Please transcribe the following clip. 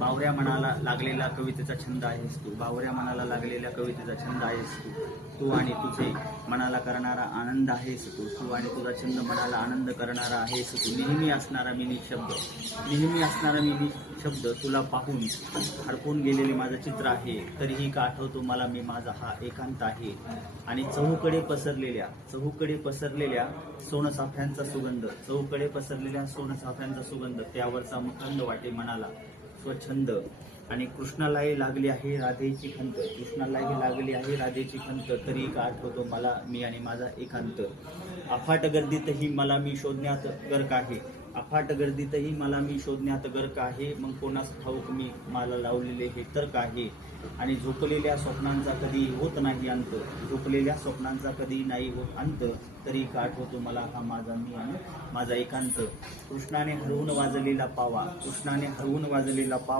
बावऱ्या मनाला लागलेला कवितेचा छंद आहेस तू. बावऱ्या मनाला लागलेल्या कवितेचा छंद आहेस तू. तू आणि तुझे मनाला करणारा आनंद आहेस तू. तू आणि तुझा छंद मनाला आनंद करणारा आहेस तू. नेहमी असणारा मी निशब्द नेहमी असणारा मी शब्द तुला पाहून हरपून गेलेले माझं चित्र आहे. तरीही का आठवतो मला? मी माझा हा एकांत आहे. आणि चहूकडे पसरलेल्या चहूकडे पसरलेल्या सोनसाफ्यांचा सुगंध चहूकडे पसरलेल्या सोनसाफ्यांचा सुगंध त्यावरचा मुखंद वाटे मनाला. स्वच्छंद. आणि कृष्णालाही लागली आहे राधेची खंत. कृष्णालाही लागली आहे राधेची खंत. तरी का आठवतो मला मी आणि माझा एकांत. अफाट गर्दीतही मला मी शोधण्यात गर्क आहे. अफाट गर्दीतही मला मी शोधण्यात गर्क आहे. मग कोणास ठाऊक मी मला लावलेले हे तर्क आहे. आणि झोपलेल्या स्वप्नांचा कधी होत नाही अंत झोपलेल्या स्वप्नांचा कधी नाही होत अंत तरी काठ होतो मला हा माझा मी आणि माझा एकांत. कृष्णाने हरवून वाजलेला पावा कृष्णाने हरवून वाजलेला पावा.